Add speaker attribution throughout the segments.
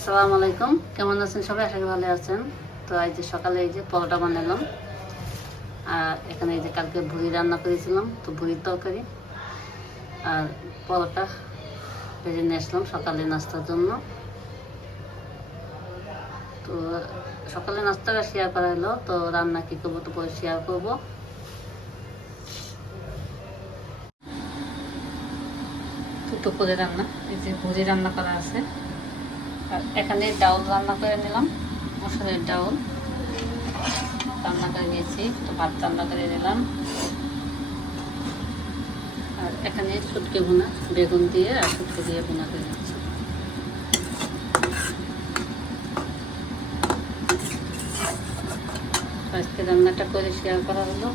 Speaker 1: আসসালামু আলাইকুম। কেমন আছেন সবাই? আশা করি ভালো আছেন। তো আজ যে সকালে এই যে পরোটা বানালাম। আর এখানে এই যে কালকে ভুড়ি রান্না করেছিলাম, তো ভুড়ির তরকারি। আর পরোটা ভেজে নিয়ে আসলাম সকালে নাস্তার জন্য। তো সকালে নাস্তাটা শেয়ার করা হলো, তো রান্না কী করব তো পরে শেয়ার করব। দুপুরে রান্না, এই যে ভুড়ি রান্না করা আছে। আর এখানে ডাউল রান্না করে নিলাম, মসুরের ডাউল। রান্না করে নিয়েছি তো ভাত রান্না করে নিলাম। আর এখানে শুটকে ভুনা, বেগুন দিয়ে আর শুটকে দিয়ে ভুনা করে নিচ্ছি। আজকে রান্নাটা করে শেয়ার করা হলো।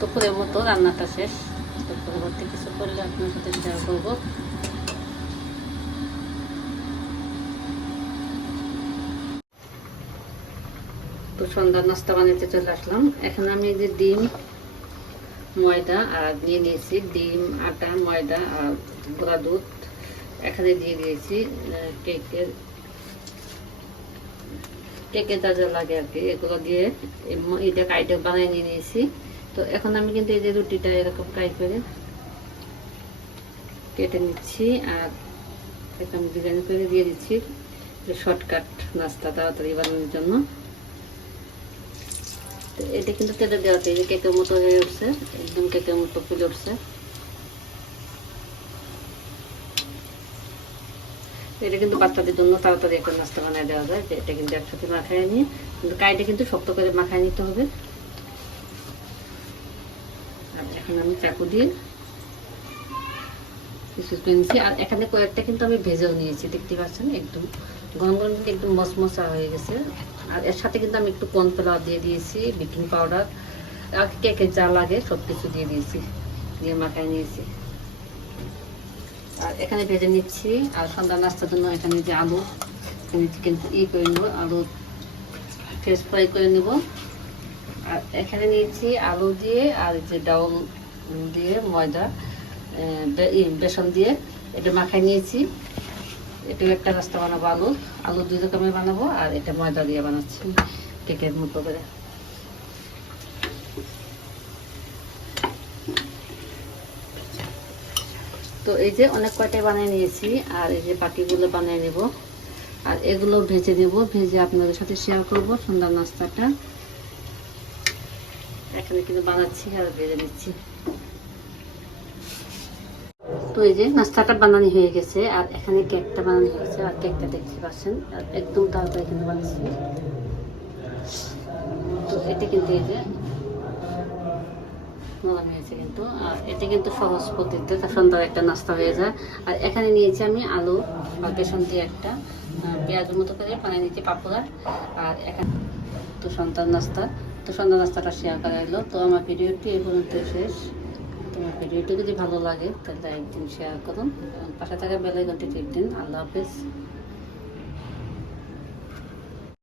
Speaker 1: দুপুরের মতো রান্নাটা শেষ। পরবর্তী কিছু করলে আপনার সাথে শেয়ার করব। তো সন্ধ্যার নাস্তা বানাতে চলে আসলাম। এখন আমি যে ডিম, ময়দা আর নিয়ে নিয়েছি ডিম, আটা, ময়দা আর গুঁড়া দুধ এখানে দিয়ে দিয়েছি। কেকের কেকে যা যা লাগে আর কি, এগুলো দিয়ে এটা কাইটে বানিয়ে নিয়ে নিয়েছি। তো এখন আমি কিন্তু এই যে রুটিটা এরকম কাই করে কেটে নিচ্ছি আর এরকম ডিজাইন করে দিয়ে দিচ্ছি। শর্টকাট নাস্তা তাড়াতাড়ি বানানোর জন্য। তো এটা কিন্তু তেলে দেওয়াতে যে কেকের মতো হয়ে উঠছে, একদম কেকের মতো ফুলে উঠছে। এটা কিন্তু বাচ্চাদের জন্য তাড়াতাড়ি একটা নাস্তা বানিয়ে দেওয়া যায় এটা কিন্তু একসাথে মাখায় নিয়ে। কিন্তু কাইটা কিন্তু শক্ত করে মাখায় নিতে হবে। এখন আমি চাকু দিয়ে কিছু নিয়েছি আর এখানে কয়েকটা কিন্তু আমি ভেজেও নিয়েছি, দেখতে পাচ্ছেন? একদম গরম গরম কিন্তু একদম মশমশা হয়ে গেছে। আর এর সাথে কিন্তু আমি একটু কর্নফ্লাওয়ার দিয়ে দিয়েছি, বেকিং পাউডার, আর কেকের যা লাগে সব কিছু দিয়ে দিয়েছি, দিয়ে মাখায় নিয়েছি। আর এখানে ভেজে নিচ্ছি, আর সন্ধ্যা নাস্তার জন্য এখানে যে আলু চিকেন ই করে নেব, আলু ফ্রেশ ফ্রাই করে নেব। আর এখানে নিয়েছি আলু দিয়ে আর যে ডাউল দিয়ে ময়দা বেসন দিয়ে এটা মাখায় নিয়েছি। এটা একটা নাস্তা বানাবো আলু। আলু দুই রকমের বানাবো আর এটা ময়দা দিয়ে বানাচ্ছি কেকের মতো করে। তো এই যে অনেক কয়টাই বানিয়ে নিয়েছি আর এই যে পাটিগুলো বানিয়ে নেব। আর এগুলো ভেজে নেব। ভেজে আপনাদের সাথে শেয়ার করব সুন্দর নাস্তাটা। এখানে বানাচ্ছি আর ভেজে নিচ্ছি। তো এই যে নাস্তাটা হয়ে গেছে আর এখানে কেকটা হয়ে গেছে আর কেকটা দেখতে পাচ্ছেন আর একদম তাড়াতাড়ি কিন্তু বানাচ্ছি। তো এটা কিন্তু এই যে হয়েছে আর সহজ সুন্দর একটা নাস্তা হয়ে যায়। আর এখানে নিয়েছি আমি আলু আর বেসন দিয়ে একটা আহ, পেঁয়াজের মতো করে বানিয়ে নিয়েছি পাপড়া। আর এখানে তো সন্তান নাস্তা। তো সন্ধ্যা নাস্তাটা শেয়ার করা এলো তো আমার ভিডিওটি এই পর্যন্ত শেষ। তোমার ভিডিওটি যদি ভালো লাগে, তাহলে একদিন শেয়ার করুন। পাশে থাকা বেলাইকনটি টিপ দিন। আল্লাহ হাফেজ।